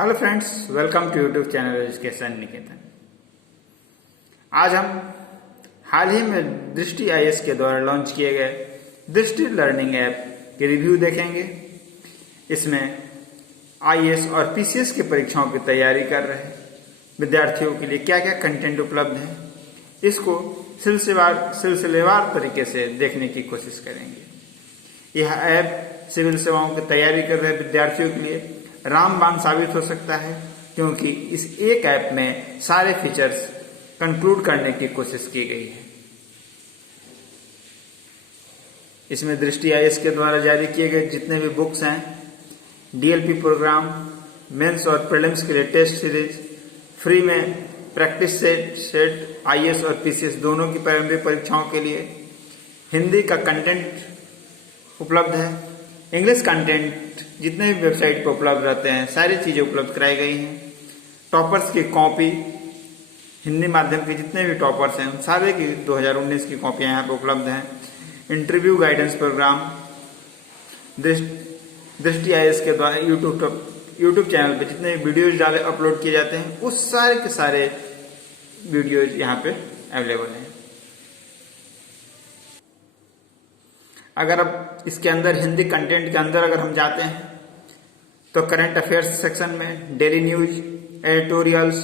Hello friends, welcome to YouTube channel education Niketan. आज हम हाल ही में दृष्टि आईएएस के द्वारा लॉन्च किए गए दृष्टि लर्निंग ऐप के रिव्यू देखेंगे। इसमें आईएएस और पीसीएस की परीक्षाओं की तैयारी कर रहे विद्यार्थियों के लिए क्या क्या कंटेंट उपलब्ध है, इसको सिलसिलेवार तरीके से देखने की कोशिश करेंगे। यह ऐप सिविल सेवाओं की तैयारी कर रहे विद्यार्थियों के लिए रामबाण साबित हो सकता है, क्योंकि इस एक ऐप में सारे फीचर्स कंक्लूड करने की कोशिश की गई है। इसमें दृष्टि आईएएस के द्वारा जारी किए गए जितने भी बुक्स हैं, डीएलपी प्रोग्राम, मेंस और प्रीलिम्स के लिए टेस्ट सीरीज, फ्री में प्रैक्टिस सेट आईएएस और पीसीएस दोनों की प्रारंभिक परीक्षाओं के लिए हिंदी का कंटेंट उपलब्ध है। इंग्लिश कंटेंट जितने भी वेबसाइट पर उपलब्ध रहते हैं सारी चीजें उपलब्ध कराई गई हैं। टॉपर्स की कॉपी, हिंदी माध्यम के जितने भी टॉपर्स हैं उन सारे की 2019 की कॉपियां यहाँ पे उपलब्ध हैं। इंटरव्यू गाइडेंस प्रोग्राम दृष्टि आईएएस के द्वारा यूट्यूब चैनल पे जितने वीडियोज अपलोड किए जाते हैं उस सारे के सारे वीडियोज यहाँ पे अवेलेबल हैं। अगर अब इसके अंदर हिंदी कंटेंट के अंदर अगर हम जाते हैं तो करंट अफेयर्स सेक्शन में daily news, editorials,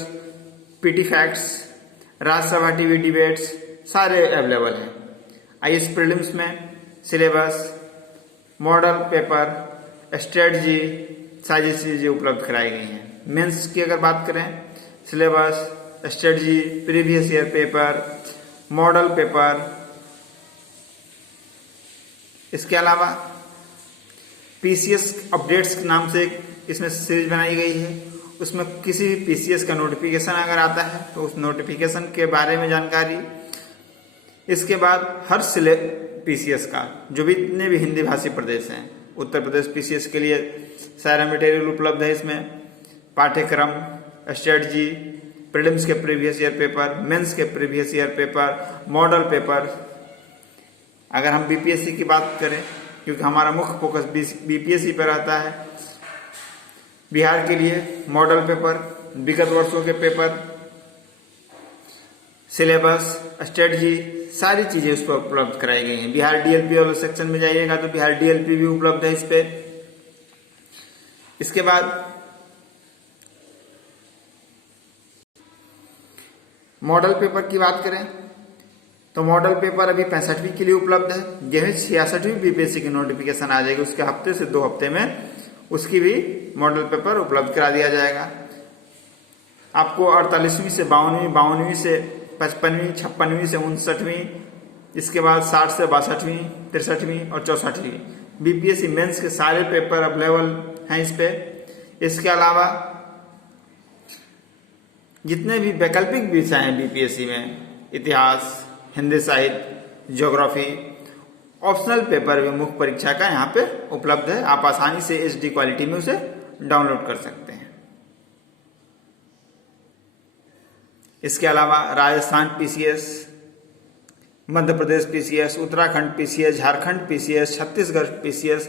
PT facts, Rajya Sabha TV debates सारे अवेलेबल हैं। आईएएस प्रीलिम्स में सिलेबस, मॉडल पेपर, स्ट्रेटजी सारी चीजें उपलब्ध कराई गई हैं। मेंस की अगर बात करें, syllabus, strategy, previous year paper, model paper, इसके अलावा पीसीएस अपडेट्स के नाम से इसमें सीरीज बनाई गई है। उसमें किसी भी पीसीएस का नोटिफिकेशन अगर आता है तो उस नोटिफिकेशन के बारे में जानकारी। इसके बाद हर पीसीएस का जो भी इतने भी हिंदी भाषी प्रदेश हैं, उत्तर प्रदेश पीसीएस के लिए सारा मटेरियल उपलब्ध है। इसमें पाठ्यक्रम, स्ट्रेटजी, प्रीलिम्स के प्रीवियस ईयर पेपर, मेंस के previous year paper, model paper. अगर हम बीपीएससी की बात करें, क्योंकि हमारा मुख्य फोकस बीपीएससी पर रहता है, बिहार के लिए मॉडल पेपर, विगत वर्षों के पेपर, सिलेबस, स्ट्रेटजी सारी चीजें उस पर उपलब्ध कराई गई हैं। बिहार डीएलपी वाले सेक्शन में जाइएगा तो बिहार डीएलपी भी उपलब्ध है इस पे। इसके बाद मॉडल पेपर की बात करें तो मॉडल पेपर अभी 65वीं के लिए उपलब्ध है। यही 66वीं बीपीएससी की नोटिफिकेशन आ जाएगी, उसके हफ्ते से 2 हफ्ते में उसकी भी मॉडल पेपर उपलब्ध करा दिया जाएगा। आपको 48वीं से 52वीं, 52वीं से 55वीं, 56वीं से 59वीं, इसके बाद 60 से 62वीं, 63वीं और 64वीं बीपीएससी मेंस के सारे पेपर अवेलेबल हैं इस पे। इसके अलावा जितने भी वैकल्पिक विषय हैं बीपीएससी में, इतिहास, हिंदी साहित्य, ज्योग्राफी, ऑप्शनल पेपर भी मुख्य परीक्षा का यहाँ पे उपलब्ध है। आप आसानी से एचडी क्वालिटी में उसे डाउनलोड कर सकते हैं। इसके अलावा Rajasthan PCS, Madhya Pradesh PCS, Uttarakhand PCS, Jharkhand PCS, Chhattisgarh PCS,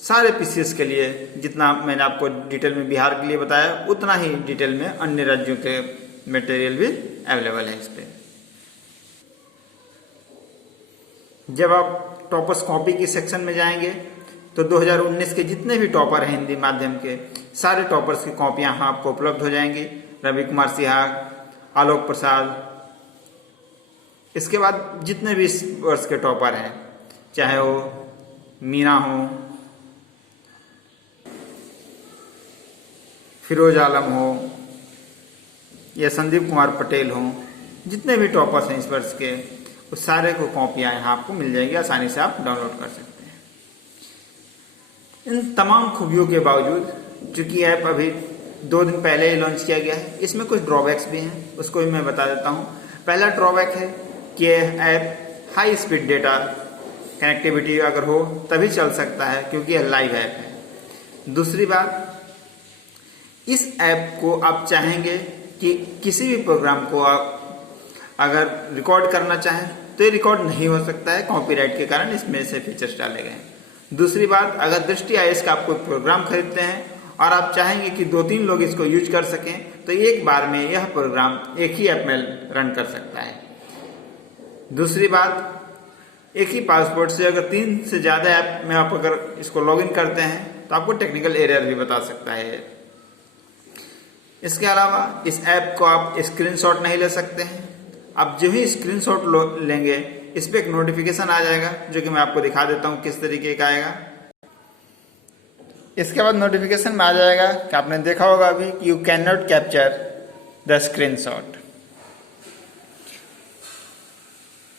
सारे पीसीएस के लिए जितना मैंने आपको डिटेल में बिहार के लिए बताया उतना ही डिटेल में अन्य राज्यों के मटेरियल भी अवेलेबल है इस पे। जब आप टॉपर्स कॉपी की सेक्शन में जाएंगे तो 2019 के जितने भी टॉपर हैं हिंदी माध्यम के सारे टॉपर्स की कॉपियां यहाँ आपको उपलब्ध हो जाएंगी। रवि कुमार सिहाग, आलोक प्रसाद, इसके बाद जितने भी इस वर्ष के टॉपर हैं, चाहे वो मीना हो, फिरोज आलम हो या संदीप कुमार पटेल हो, जितने भी टॉपर्स हैं इस वर्ष के उस सारे को कॉपियां यहाँ आपको मिल जाएगी, आसानी से आप डाउनलोड कर सकते हैं। इन तमाम खूबियों के बावजूद चूंकि ऐप अभी 2 दिन पहले ही लॉन्च किया गया है, इसमें कुछ ड्रॉबैक्स भी हैं, उसको भी मैं बता देता हूँ। पहला ड्रॉबैक है कि app high speed data connectivity अगर हो तभी चल सकता है, क्योंकि यह लाइव ऐप है। दूसरी बात, इस ऐप को आप चाहेंगे कि किसी भी प्रोग्राम को आप अगर रिकॉर्ड करना चाहें तो ये रिकॉर्ड नहीं हो सकता है, कॉपीराइट के कारण इसमें से फीचर्स डाले गए हैं। दूसरी बात, अगर दृष्टि आईएएस का आप कोई प्रोग्राम खरीदते हैं और आप चाहेंगे कि 2-3 लोग इसको यूज कर सकें, तो एक बार में यह प्रोग्राम एक ही ऐप में रन कर सकता है। दूसरी बात, एक ही पासवर्ड से अगर 3 से ज़्यादा ऐप में आप अगर इसको लॉगिन करते हैं तो आपको टेक्निकल एरर भी बता सकता है। इसके अलावा इस ऐप को आप स्क्रीनशॉट नहीं ले सकते हैं। आप जो ही स्क्रीनशॉट लेंगे इस पर एक नोटिफिकेशन आ जाएगा, जो कि मैं आपको दिखा देता हूँ किस तरीके का आएगा। इसके बाद नोटिफिकेशन में आ जाएगा कि आपने देखा होगा अभी कि you can not capture the screenshot.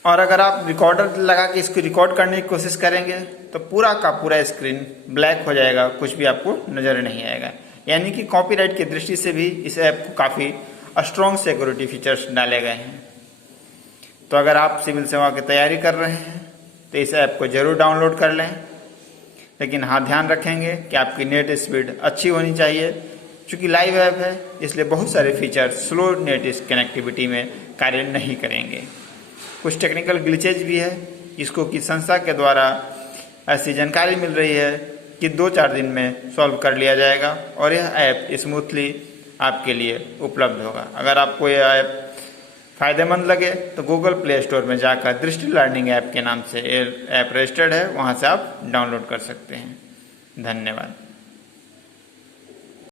और अगर आप रिकॉर्डर लगा के इसको रिकॉर्ड करने की कोशिश करेंगे तो पूरा का पूरा स्क्रीन ब्लैक हो जाएगा, कुछ भी आपको नजर नहीं आएगा। यानी कि कॉपीराइट की दृष्टि से भी इस ऐप को काफ़ी स्ट्रॉन्ग सिक्योरिटी फीचर्स डाले गए हैं। तो अगर आप सिविल सेवा की तैयारी कर रहे हैं तो इस ऐप को जरूर डाउनलोड कर लें, लेकिन हाँ ध्यान रखेंगे कि आपकी नेट स्पीड अच्छी होनी चाहिए। चूँकि लाइव ऐप है इसलिए बहुत सारे फीचर्स स्लो नेट कनेक्टिविटी में कार्य नहीं करेंगे। कुछ टेक्निकल ग्लिचेज भी है, इसको कि संस्था के द्वारा ऐसी जानकारी मिल रही है कि 2-4 दिन में सॉल्व कर लिया जाएगा और यह ऐप स्मूथली आपके लिए उपलब्ध होगा। अगर आपको यह ऐप फ़ायदेमंद लगे तो गूगल प्ले स्टोर में जाकर दृष्टि लर्निंग ऐप के नाम से ऐप रजिस्टर्ड है, वहाँ से आप डाउनलोड कर सकते हैं। धन्यवाद।